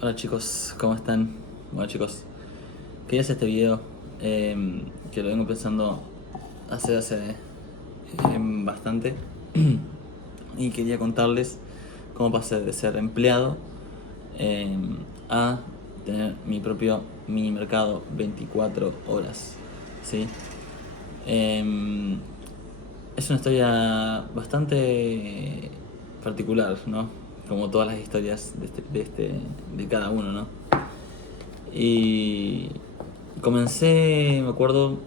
Hola chicos, ¿cómo están? Bueno chicos, quería hacer este video que lo vengo pensando hace bastante y quería contarles cómo pasé de ser empleado eh, a tener mi propio mini mercado 24 horas, ¿sí? Eh, es una historia bastante particular, ¿no? Como todas las historias de cada uno, ¿no? Y comencé, me acuerdo,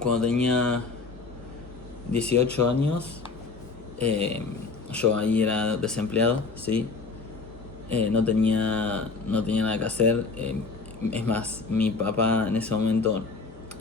cuando tenía 18 años. eh, yo ahí era desempleado, ¿sí? No tenía nada que hacer. Es más, mi papá en ese momento,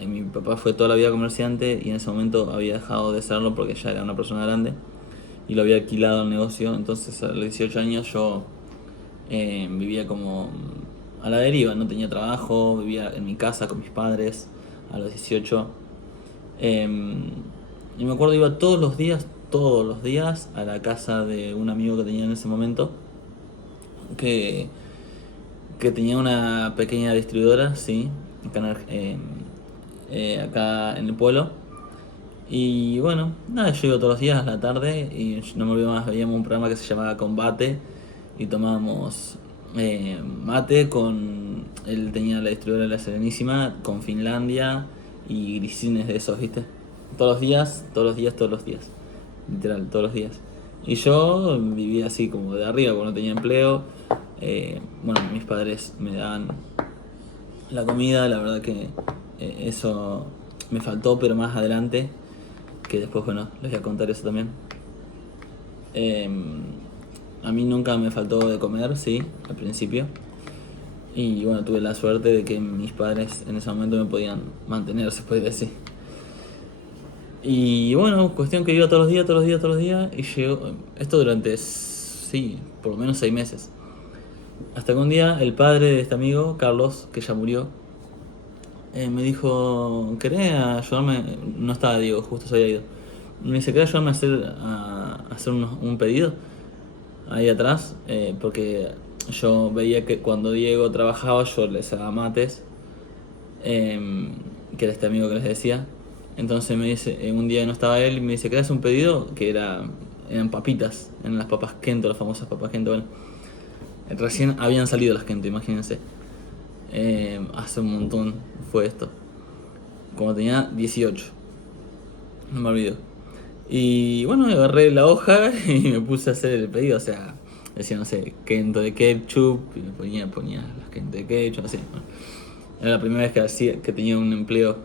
mi papá fue toda la vida comerciante y en ese momento había dejado de serlo porque ya era una persona grande y lo había alquilado el negocio. Entonces a los 18 años yo vivía como a la deriva, no tenía trabajo, vivía en mi casa con mis padres a los 18. Y me acuerdo iba todos los días a la casa de un amigo que tenía en ese momento, que, que tenía una pequeña distribuidora, sí, acá en el pueblo. Y bueno, nada, yo iba todos los días a la tarde y no me olvido más, veíamos un programa que se llamaba Combate y tomábamos mate con... Él tenía la distribuidora de La Serenísima con Finlandia y grisines de esos, ¿viste? Todos los días, todos los días, todos los días. Literal, todos los días. Y yo vivía así como de arriba, porque no tenía empleo. Bueno, mis padres me daban la comida, la verdad que eso me faltó, pero más adelante, que después, bueno, les voy a contar eso también. Eh, a mí nunca me faltó de comer, sí, al principio. Y bueno, tuve la suerte de que mis padres en ese momento me podían mantener, se puede decir. Y bueno, cuestión que iba todos los días, todos los días, todos los días. Y llegó, esto durante, sí, por lo menos 6 meses. Hasta que un día el padre de este amigo, Carlos, que ya murió, me dijo, ¿querés ayudarme? No estaba Diego, justo se había ido. Me dice, ¿querés ayudarme a hacer un pedido? Ahí atrás, porque yo veía que cuando Diego trabajaba yo les daba mates, que era este amigo que les decía. Entonces me dice, un día no estaba él y me dice, ¿querés un pedido? Eran papitas, eran las papas Kento, las famosas papas Kento. Bueno, recién habían salido las Kento, imagínense. Hace un montón fue esto. Como tenía 18, no me olvido. Y bueno, agarré la hoja y me puse a hacer el pedido. O sea, decía, no sé, Kento de ketchup, y me ponía las Kento de ketchup, así. Bueno, era la primera vez que tenía un empleo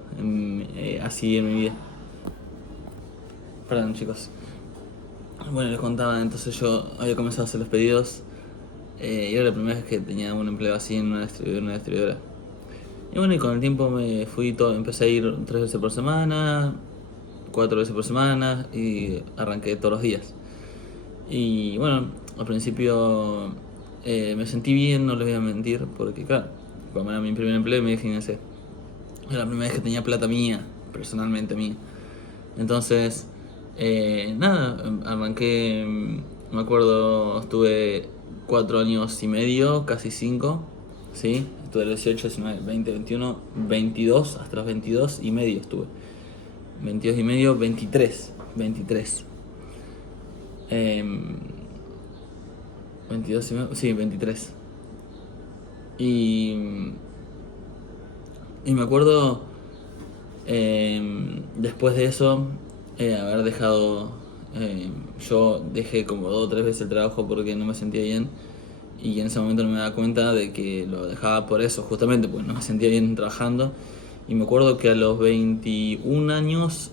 así en mi vida. Perdón, chicos. Bueno, les contaba, entonces yo había comenzado a hacer los pedidos y era la primera vez que tenía un empleo así en una distribuidora. Y bueno, y con el tiempo me fui todo, empecé a ir 3 veces por semana, 4 veces por semana y arranqué todos los días. Y bueno, al principio me sentí bien, no les voy a mentir, porque claro, cuando era mi primer empleo me dije, no sé, era la primera vez que tenía plata mía, personalmente mía. Entonces, nada, arranqué, me acuerdo, estuve 4 años y medio, casi 5, ¿sí? Estuve de los 18, 19, 20, 21, 22, hasta los 22 y medio estuve. 22 y medio, 23. 22 y medio, sí, 23. Y, y me acuerdo, después de eso, haber dejado, yo dejé como 2 o 3 veces el trabajo porque no me sentía bien y en ese momento no me daba cuenta de que lo dejaba por eso, justamente porque no me sentía bien trabajando. Y me acuerdo que a los 21 años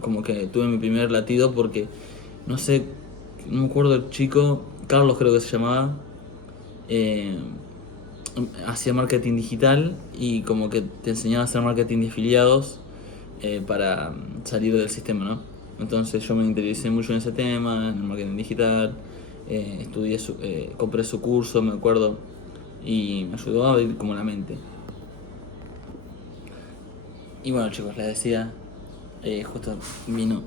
como que tuve mi primer latido porque, no sé, no me acuerdo el chico, Carlos creo que se llamaba, eh, hacía marketing digital y como que te enseñaba a hacer marketing de afiliados para salir del sistema, ¿no? Entonces yo me interesé mucho en ese tema, en el marketing digital, compré su curso, me acuerdo, y me ayudó a abrir como la mente. Y bueno chicos, les decía, justo vino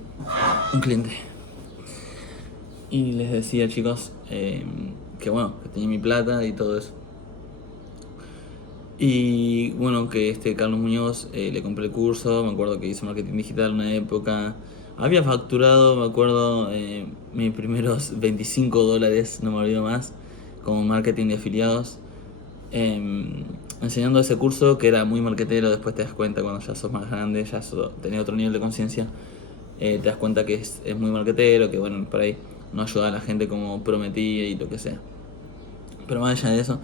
un cliente. Y les decía chicos, bueno, que tenía mi plata y todo eso. Y bueno, que Carlos Muñoz le compré el curso, me acuerdo que hice marketing digital una época. Había facturado, me acuerdo, mis primeros $25, no me olvido más, como marketing de afiliados. Enseñando ese curso que era muy marketero, después te das cuenta cuando ya sos más grande, ya tenés otro nivel de conciencia, te das cuenta que es muy marketero, que bueno, por ahí no ayuda a la gente como prometía y lo que sea. Pero más allá de eso,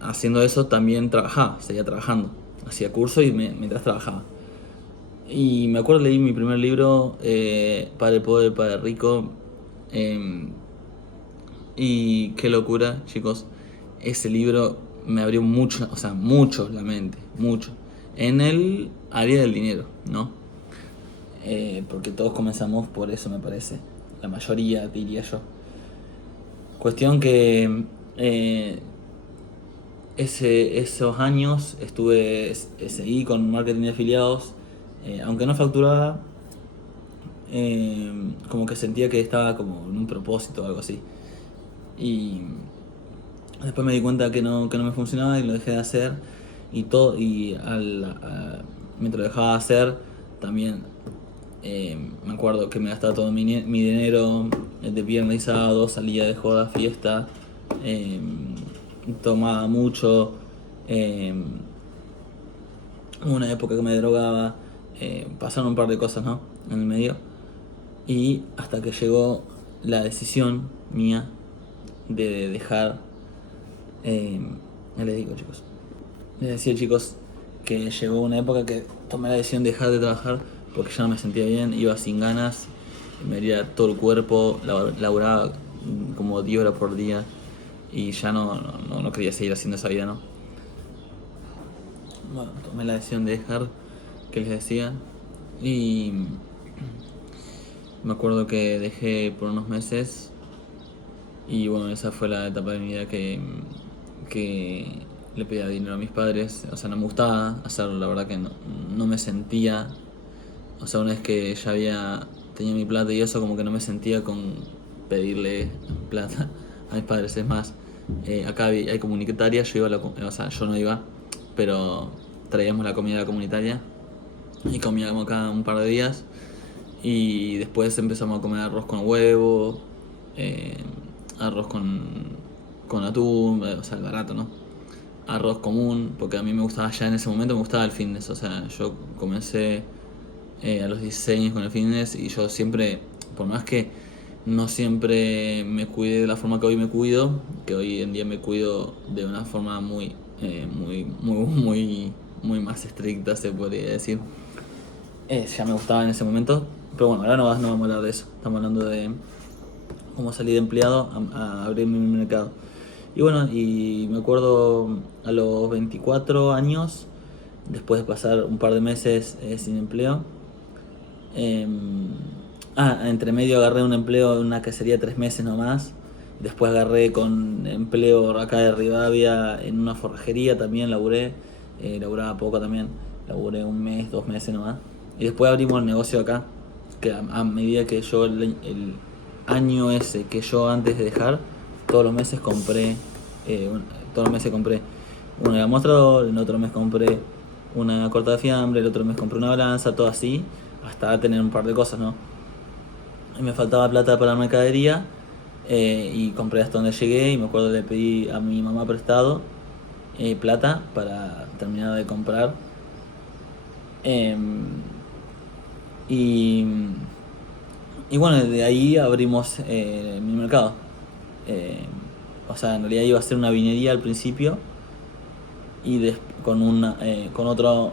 haciendo eso también trabajaba, seguía trabajando. Hacía curso y mientras trabajaba. Y me acuerdo leí mi primer libro, Padre Pobre, Padre Rico. eh, y qué locura, chicos. Ese libro me abrió mucho, o sea, mucho la mente, mucho. En el área del dinero, ¿no? Porque todos comenzamos por eso, me parece. La mayoría, diría yo. Cuestión que esos años seguí con marketing de afiliados, aunque no facturaba, como que sentía que estaba como en un propósito o algo así. Y después me di cuenta que no me funcionaba y lo dejé de hacer. Mientras lo dejaba de hacer, también me acuerdo que me gastaba todo mi dinero de viernes y sábado, salía de joda, fiesta, eh, tomaba mucho. eh, Hubo una época que me drogaba, pasaron un par de cosas, ¿no? En el medio. Y hasta que llegó la decisión mía de dejar. Les digo, chicos. Les decía, chicos, que llegó una época que tomé la decisión de dejar de trabajar porque ya no me sentía bien, iba sin ganas, me dolía todo el cuerpo, laburaba como 10 horas por día y ya no quería seguir haciendo esa vida, ¿no? Bueno, tomé la decisión de dejar, que les decía, y me acuerdo que dejé por unos meses y bueno, esa fue la etapa de mi vida que le pedía dinero a mis padres. O sea, no me gustaba hacerlo, la verdad que no me sentía. O sea, una vez que ya tenía mi plata y eso, como que no me sentía con pedirle plata a mis padres. Es más, acá hay comunitaria, o sea, yo no iba, pero traíamos la comida comunitaria y comíamos acá un par de días. Y después empezamos a comer arroz con huevo, eh, arroz con atún, o sea, el barato, ¿no? Arroz común, porque a mí me gustaba ya en ese momento, me gustaba el fitness. O sea, yo comencé a los 16 años con el fitness y yo siempre, por más que no siempre me cuidé de la forma que hoy me cuido, que hoy en día me cuido de una forma muy más estricta, se podría decir. Ya me gustaba en ese momento, pero bueno, ahora no vamos a hablar de eso. Estamos hablando de cómo salí de empleado a abrir mi mercado. Y bueno, y me acuerdo a los 24 años, después de pasar un par de meses sin empleo, eh, entre medio agarré un empleo en una quesería 3 meses nomás. Después agarré con empleo acá de Rivadavia en una forrajería también, laburaba poco también, laburé un mes, 2 meses nomás. Y después abrimos el negocio acá, que a medida que yo el año ese que yo antes de dejar, todos los meses compré, todos los meses compré un demostrador, en otro mes compré una corta de fiambre, el otro mes compré una balanza, todo así, hasta tener un par de cosas, ¿no? Y me faltaba plata para la mercadería, y compré hasta donde llegué y me acuerdo le pedí a mi mamá prestado plata para terminar de comprar. Em, y, y bueno, de ahí abrimos mi mercado. Eh, o sea, en realidad iba a ser una vinería al principio y con otro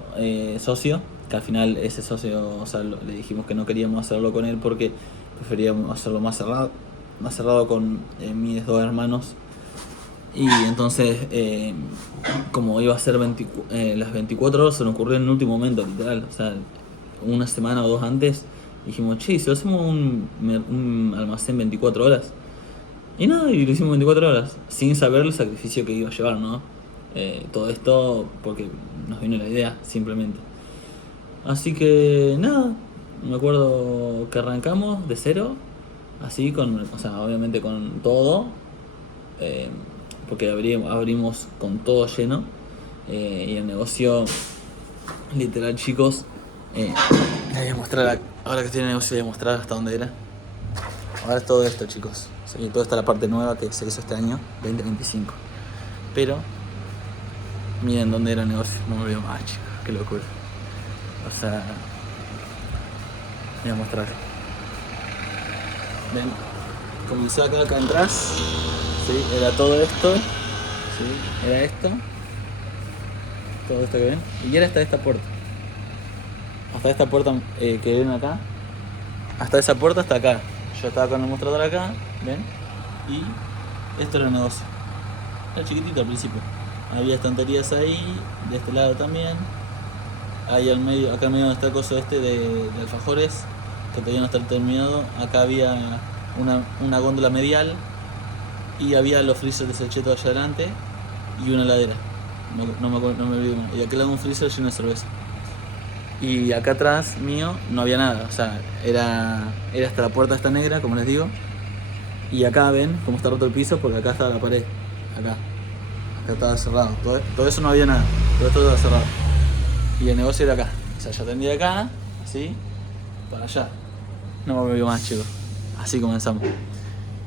socio, que al final ese socio, o sea, le dijimos que no queríamos hacerlo con él porque preferíamos hacerlo más cerrado con mis dos hermanos. Y entonces, como iba a ser las 24 horas, se nos ocurrió en el último momento, literal. O sea, una semana o dos antes, dijimos, che, si lo hacemos un almacén 24 horas. Y nada, y lo hicimos 24 horas, sin saber el sacrificio que iba a llevar, ¿no? Todo esto porque nos vino la idea, simplemente. Así que nada, me acuerdo que arrancamos de cero, así o sea, obviamente con todo. porque abrimos con todo lleno. Y el negocio, literal, chicos, les voy a mostrar, ahora que estoy en el negocio, les voy a mostrar hasta dónde era. Ahora es todo esto, chicos. O sea, y toda esta la parte nueva que se hizo este año, 2025. Pero, miren dónde era el negocio, no me olvido más, chicos, qué locura. O sea, voy a mostrar. Ven, comenzó acá atrás, ¿sí? Era todo esto, ¿sí? Era esto, todo esto que ven, y era hasta esta puerta. Hasta esta puerta que ven acá, hasta esa puerta hasta acá. Yo estaba con el mostrador acá, ¿ven? Y esto era el negocio. Era chiquitito al principio. Había estanterías ahí, de este lado también. Ahí al medio, acá al medio donde está el coso este de alfajores, que todavía no está terminado. Acá había una góndola medial y había los freezers de Selcheto allá adelante y una heladera. No me olvido más. Y aquel lado un freezer lleno de cerveza. Y acá atrás mío no había nada, o sea, era hasta la puerta esta negra, como les digo. Y acá ven cómo está roto el piso, porque acá estaba la pared. Acá estaba cerrado. Todo eso no había nada, todo esto estaba cerrado. Y el negocio era acá. O sea, yo atendía de acá, así, para allá. No me olvido más, chicos. Así comenzamos.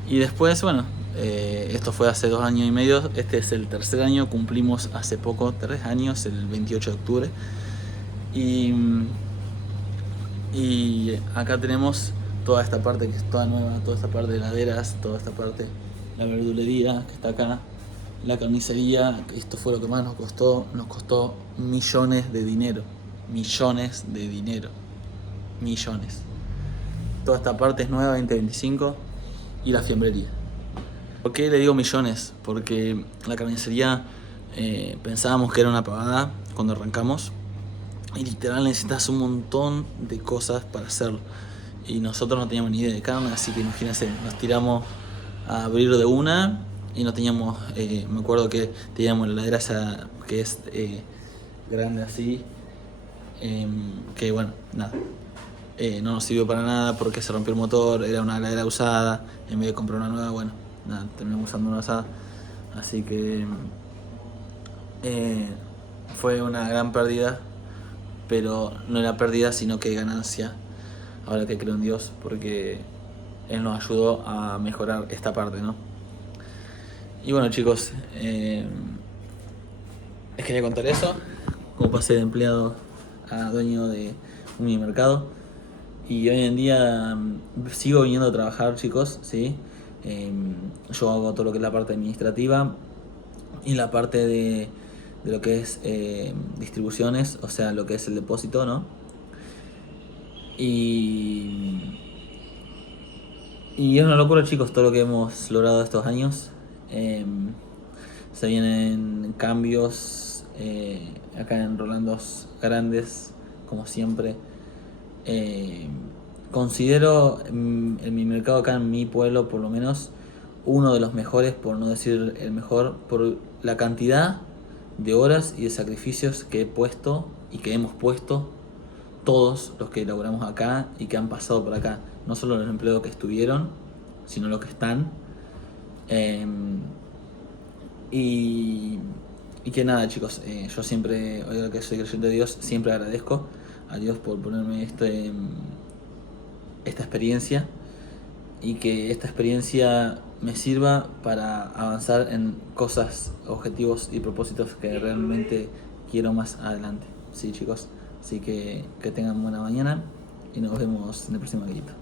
Y después, bueno, esto fue hace 2 años y medio. Este es el 3er año, cumplimos hace poco 3 años, el 28 de octubre. Y acá tenemos toda esta parte que es toda nueva, toda esta parte de heladeras, toda esta parte, la verdulería que está acá, la carnicería, que esto fue lo que más nos costó millones de dinero. Toda esta parte es nueva, 2025, y la fiambrería. ¿Por qué le digo millones? Porque la carnicería pensábamos que era una pavada cuando arrancamos. Y literal necesitas un montón de cosas para hacerlo. Y nosotros no teníamos ni idea de carne, así que imagínense, nos tiramos a abrir de una y no teníamos, me acuerdo que teníamos la heladera esa que es grande así, que bueno, nada, no nos sirvió para nada porque se rompió el motor, era una heladera usada, en vez de comprar una nueva, bueno, nada, terminamos usando una usada, así que fue una gran pérdida. Pero no era pérdida, sino que ganancia, ahora que creo en Dios, porque Él nos ayudó a mejorar esta parte, ¿no? Y bueno, chicos, les quería contar eso, cómo pasé de empleado a dueño de un mini mercado. Y hoy en día sigo viniendo a trabajar, chicos, ¿sí? Yo hago todo lo que es la parte administrativa y la parte de lo que es distribuciones, o sea, lo que es el depósito, ¿no? Y es una locura, chicos, todo lo que hemos logrado estos años. Se vienen cambios acá en Rolandos grandes, como siempre. Considero en mi mercado acá en mi pueblo, por lo menos, uno de los mejores, por no decir el mejor, por la cantidad de horas y de sacrificios que he puesto y que hemos puesto todos los que elaboramos acá y que han pasado por acá, no solo los empleados que estuvieron, sino los que están. Y que nada, chicos, yo siempre, hoy que soy creyente de Dios, siempre agradezco a Dios por ponerme esta experiencia, y que esta experiencia me sirva para avanzar en cosas, objetivos y propósitos que realmente quiero más adelante. Sí, chicos, así que tengan buena mañana y nos vemos en el próximo videito.